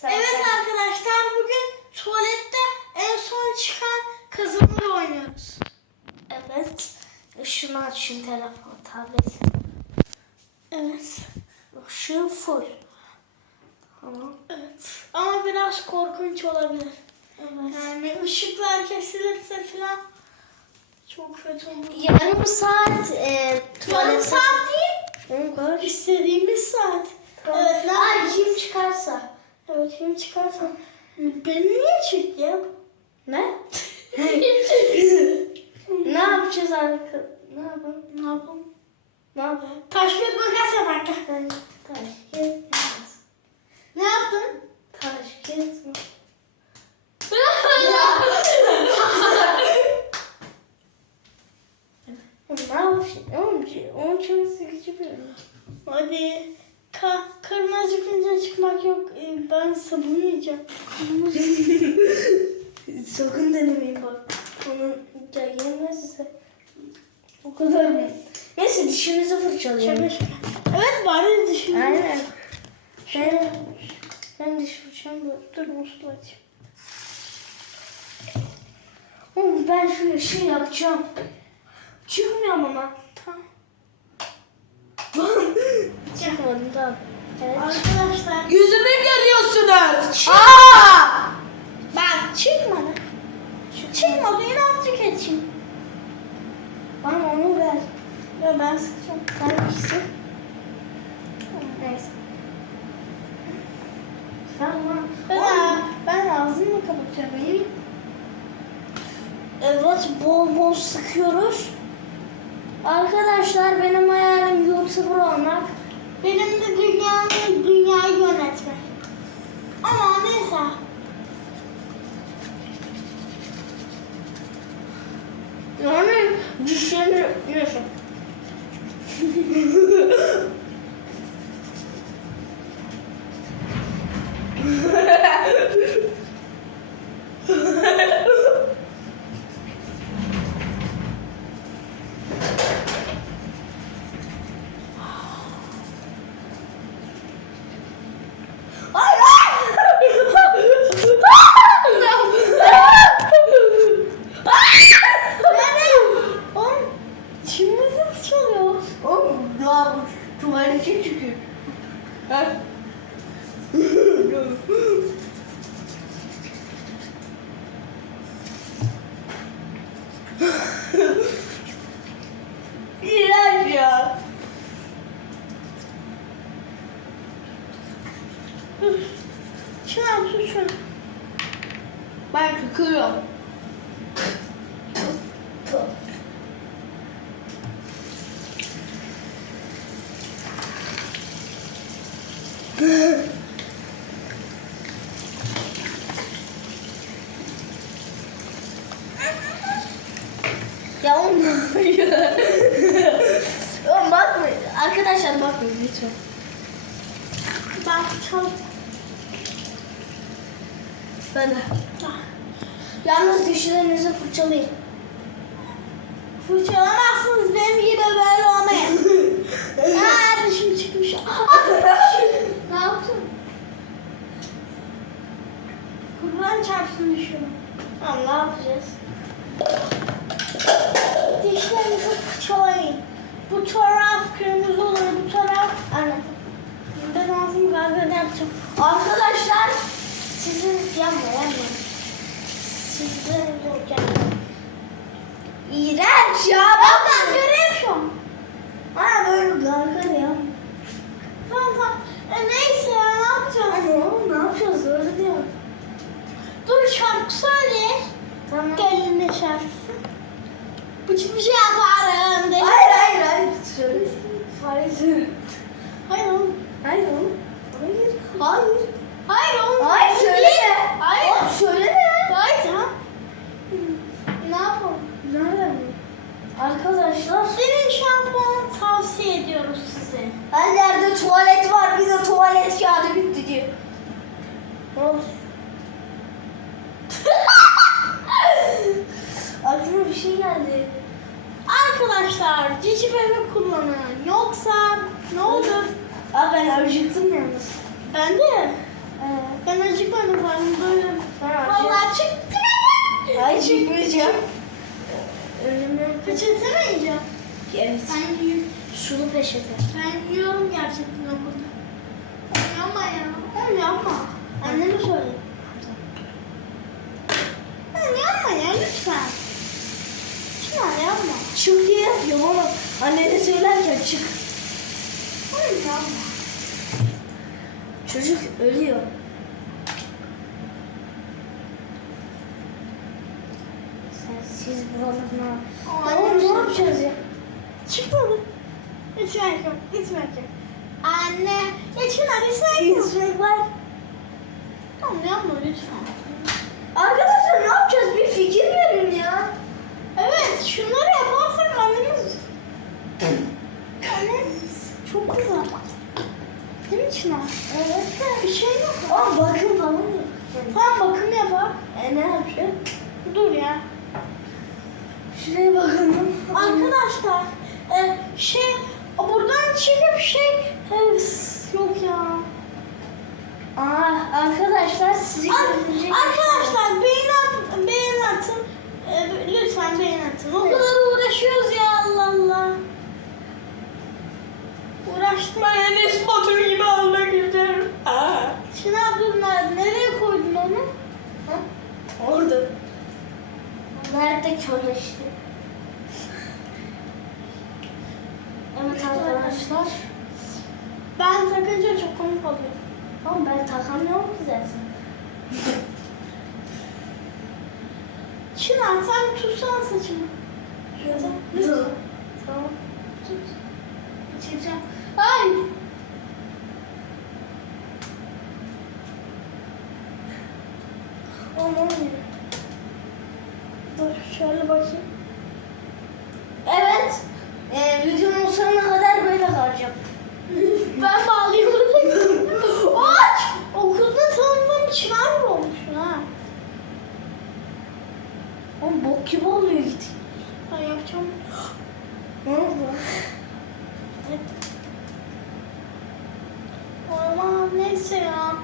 Sen- Evet sen- arkadaşlar bugün tuvalette en son çıkan kazanır oynuyoruz. Evet. Şunu açayım telefon, tablet. Evet. Işığı full. Tamam. Evet. Ama biraz korkunç olabilir. Evet. Yani ışıklar kesilirse falan çok kötü olur. Yarım saat e, Yarım tuvalet. saat değil. Onu gör. İstediğimiz saat. Evet. Ne Ay kim çıkarsa. Evet kim çıkarsa. Beni niye ya? Ne? ne yapacağız arka? Ne yapalım? ne yapalım? Ne yapalım? Taş kağıt makas yaparken. Taş, taş, kağıt, makas. Ne yaptın? Taş, kağıt, makas. Ne? Oğlum, onun çok sıkıcı bir. Hadi. Ka kırmızı çıkınca çıkmak yok. Ee, Ben sabunlayacağım. Sakın denemeyin bak. Onun da yemezse. O kadar mı? Neyse dişimizi fırçalayalım. Şaka. Evet bari düşünün. Aynen. Ben, ben diş fırçamı dur muslu açayım. Oğlum ben şu ışığı yakacağım. Çıkmıyorum ama. Tamam. Çıkmadım tamam. Evet. Arkadaşlar Yüzümü görüyorsunuz. Aa! Bak çıkmadı. Çıkmadı yine azıcık edeyim. Bana onu ver. Ya ben sıkacağım. Sen içsin. Neyse. Tamam. Ben, ben ağzımı kapatacağım. Evet bol bol sıkıyoruz. Arkadaşlar benim hayalim YouTuber olmak. Benim de dünyanın dünyayı yönetmek. Ama neyse. Yani dişlerini neyse. Benim. Oğlum. Çimimizi çalıyor. Oğlum daha bu tuvalete çıkıyor. Ha? İğrenç ya. Çınar tut şunu. Ben çıkıyorum. Ya oğlum ne yapıyor? Oğlum bakmayın. Arkadaşlar lütfen. Ben çal. Ben de. Yalnız dişlerinizi fırçalayın. Fırçalamazsınız benim gibi böyle olmayın. Aa dişim çıkmış. ne yaptın? Kurban çarpsın dişimi. Tamam ne yapacağız? Dişlerinizi fırçalayın. Bu taraf kırmızı olur, bu taraf... Anne. Ben ağzımı gargara yapacağım. Arkadaşlar sizin yanma yanma. Sizin yanma. İğrenç ya. Ben ben göremiyorum. Bana böyle gargara yapma. Tamam tamam. E, neyse ya ne yapacağız? Anne oğlum ne yapacağız öyle diyor. Dur şarkı söyle. Tamam. Gelin ne şarkısı? Bıçık bir şey yaparım. Hayır. Hayır oğlum. Hayır oğlum. Hayır. Hayır. Hayır oğlum. Hayır söyle. Hayır. Oğlum söyle. Hayır tamam. Ne yapalım? Nereden? Arkadaşlar. Senin şampuanı tavsiye ediyoruz size. Her yerde tuvalet var bir de tuvalet kağıdı bitti diyor. Ne oldu? Aklıma bir şey geldi. Arkadaşlar cici bebek kullanın. Yoksa ne oldu? Aa ben acıktım yalnız. Ben de. Ee, ben acıkmadım karnım böyle. Valla çıktı. Ay çıkmayacağım. Önüme peçete mi yiyeceğim? Evet. Ben yiyorum. Sulu peçete. Ben yiyorum gerçekten okulda. Yapma ya. Ben yapma. Anneme söyle. Ben yapma ya lütfen. Lütfen yapma. Çık diye yapıyorum ama annene söylerken çık. Oğlum. Çocuk ölüyor. Sensiz buralarına... Oğlum ne yapacağız ya? Çıkmadı. İçmek yok. İçmek yok. Anne. Ya Çınar içmek yok. İzmek var. Oğlum yapma lütfen. Arkadaşlar ne yapacağız? Bir fikir verin ya. Evet şunları yaparsak annemiz... annemiz çok güzel. Değil mi Çınar? Evet. Bir şey yok. Aa bakın falan yok. Tamam bakım yapar. E ne yapacağız? Dur ya. Şuraya bakalım. Arkadaşlar e, şey buradan çıkıp şey e, s- yok ya. Aa arkadaşlar sizi Ar- görecek. arkadaşlar beğen, at, beğen atın. E, lütfen beğen atın. O kadar uğraşıyoruz ya Allah Allah. Uğraştık. Ben Enes Batur gibi olmak isterim. Aa. Çınar dur nerede? Nereye koydun onu? Ha? Orada. Nerede körleşti? Evet arkadaşlar. Ben takınca çok komik oluyor. Ama ben takamıyorum ki zaten. Çınar sen tutsana saçımı. Şurada. Tamam. Tut. Çekeceğim. Ay. Olmuyor. Dur şöyle bakayım. Evet. Ee, videonun sonuna kadar böyle kalacağım. Ben bağlayamadım. Aç! Okulda tanıdığım çınar mı olmuşsun ha? Oğlum bok gibi oluyor git. Ben yapacağım. Ne oldu? Aman neyse ya.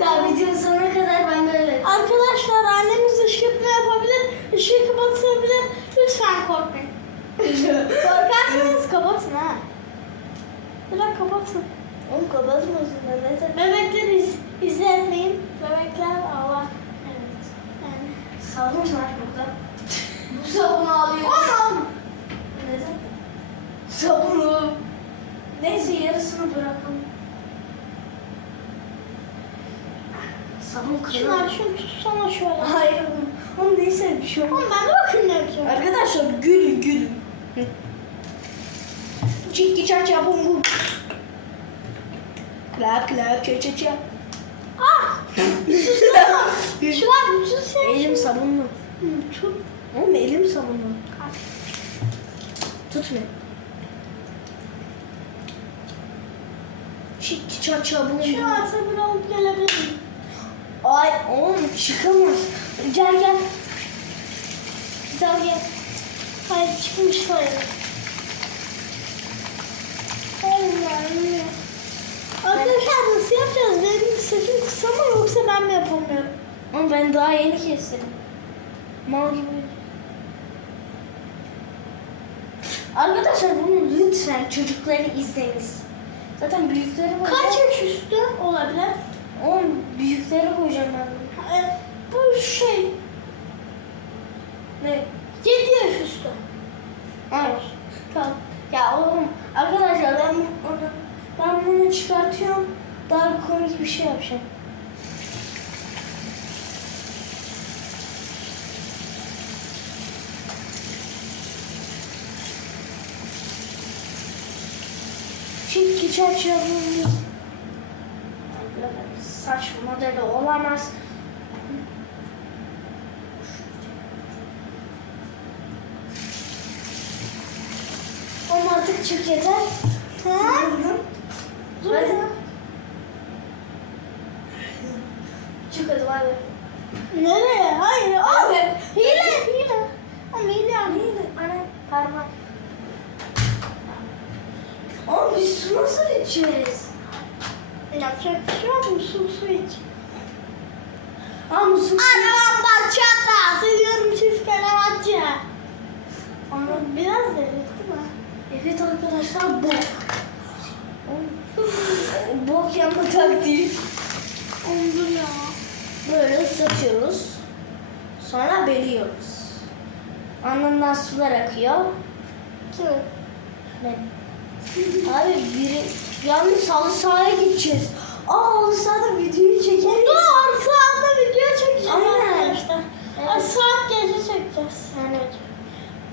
Daha videonun sonuna kadar ben böyle. Arkadaşlar annemiz ışıklı yapabilir, ışığı kapatabilir. Lütfen korkmayın. Korkarsanız kapatın ha. Bırak kapatın. Oğlum kapatmasın Mehmet'e. Bebekleri iz, izletmeyin. Bebekler Allah. Evet. Yani. Sabun var burada. Bu sabunu alıyor. Aman! Neden? Sabunu. Neyse yarısını bırakalım. Sabun Çınar kırıyor. şunu tutsana şöyle. Hayır oğlum. Oğlum neyse bir şey olmaz. Oğlum ben de bakın ne yapacağım. Arkadaşlar gülün gülün. Çiki çaça bum bum. Klap klap ça ça ça. Ah! Tutsana. Çınar bir tut sen. Elim sabunlu. Tut. Oğlum elim sabunlu. Tutma. Çiki çaça bum bum. Çınar sabun alıp gelebilir miyim? Ay oğlum çıkamaz. Gel gel. Gel gel. Hayır çıkmış hayır. Allah'ım ya. Arkadaşlar nasıl yapacağız? Benim saçım kısa mı yoksa ben mi yapamıyorum? Ama ben daha yeni kestim. Mal gibi. Arkadaşlar bunu lütfen çocukları izleyiniz. Zaten büyükleri koyacağım. Kaç yaş üstü olabilir? Oğlum büyükleri koyacağım ben. Ee, bu şey Ne? 7 yaş üstü. Hayır. Tamam. Ya oğlum arkadaşlar ben bunu, ben bunu çıkartıyorum. Daha komik bir şey yapacağım. Çiftki çarşafımız. Saç modeli olamaz. Ama artık çık yeter. Tamam. Dur hadi. Çık hadi ya. Nereye? Hayır. Abi. Hile. Hile. Ama hile yani. Neydi? Ana parmak. Oğlum biz su nasıl içeceğiz? Yapacak bir şey yok mu? Su su iç. Ha musun? Arabam bak çatla. Seviyorum çift karavatçı. Ana. Biraz dedik? Evet arkadaşlar bok. bok yapma taktiği. Ondur ya. Böyle ıslatıyoruz. Sonra bölüyoruz. Anından sular akıyor. Kim? Ne? Abi biri yalnız halı sahaya gideceğiz. Aa halı sahada videoyu çekelim. Dur saatte video çekeceğiz Aynen. arkadaşlar. Evet. Saat gece çekeceğiz. Yani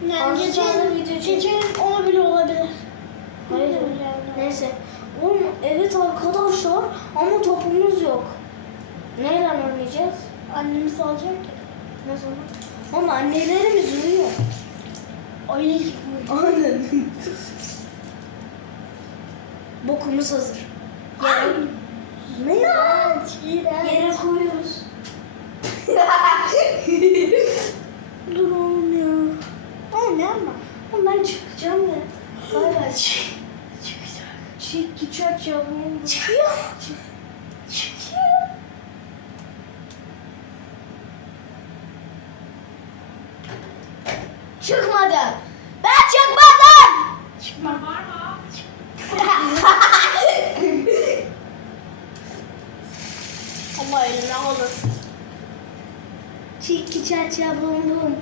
Yani çek- gece ona bile olabilir. hayır. Neyse. Oğlum evet arkadaşlar ama topumuz yok. Neyle oynayacağız? Annemiz alacak ya. Ne zaman? Ama annelerimiz uyuyor. Ay. Aynen. Bokumuz hazır. Yere, ne ya? Yere koyuyoruz. Dur oğlum ya. Yapma. Oğlum ben çıkacağım ya. Hala çık. Çıkacağım. Çık git aç yavrum. Çıkıyor. Çık. Çıkıyor. Çıkmadım. Ben çıkmadım. Çıkma. Ama eline alır. Çiki çaça bum bum.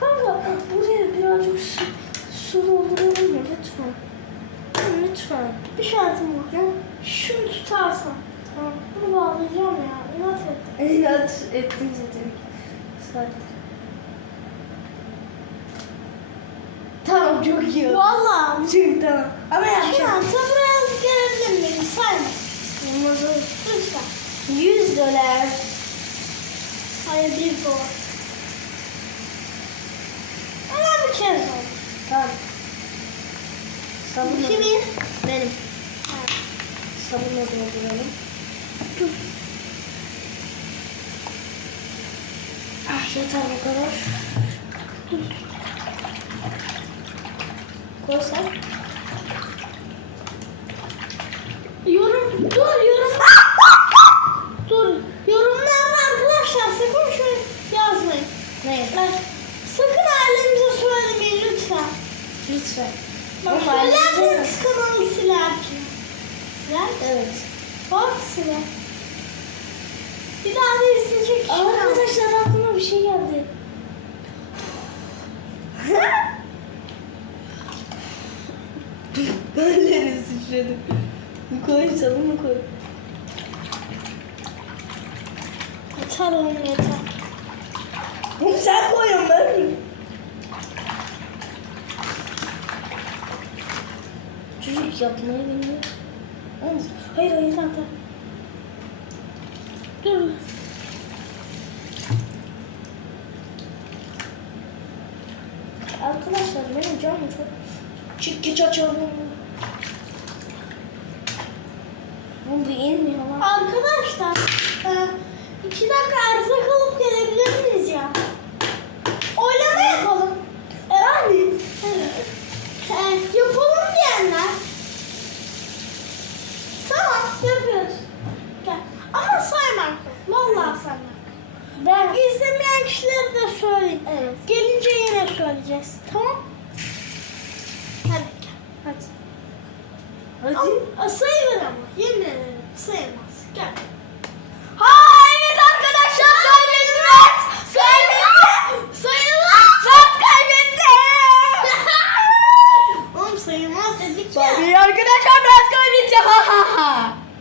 Kanka buraya birazcık su, su dolduralım mı lütfen? Lütfen. Bir şartım var. Ya, Şunu tutarsan. tamam. Bunu bağlayacağım ya. İnat et. İnat ettim zaten. Saat. Tamam çok iyi. Valla. Çok tamam. Ama Şu yapacağım. an biraz gelebilir miyim? Sayma. Olmaz olur. Lütfen. 100 dolar. Hayır bir dolar. Ama bir kez oldu. Tamam. Sabunla. Kimin? Benim. Sabunla dolduralım. Ah yeter bu kadar. Koy sen. Yorum. dur. Yorumlarda arkadaşlar sakın şunu yazmayın. Ne? Bak, sakın ailemize söylemeyin lütfen. Lütfen. Bak Ama ailemize söylerseniz kanalı siler ki. Siler? Evet. Bak siler. Bir daha da izleyecek kişi kalmadı. Arkadaşlar aklıma bir şey geldi. Ellerim sıçradı. Koy sabunu koy. Yeter oğlum yeter. Oğlum sen koyun ben miyim? Çocuk yapmayı bilmiyor. Hayır hayır. Tamam tamam. Dur. Arkadaşlar benim canım çok çirkin çaçalım. Oğlum bu inmiyor lan. Arkadaşlar, e, iki dakika arıza kalıp gelebilir miyiz ya? Oylama yapalım. Yani, e, yapalım diyenler. Tamam, yapıyoruz. Gel. Ama saymak. Vallahi saymak. Ben İzlemeyen kişileri de söyleyin. Evet. Gelince yine söyleyeceğiz. Tamam? Hadi gel. Hadi. Hadi. Ama, sayılır ama. Yemin ederim sayılmaz. Gel.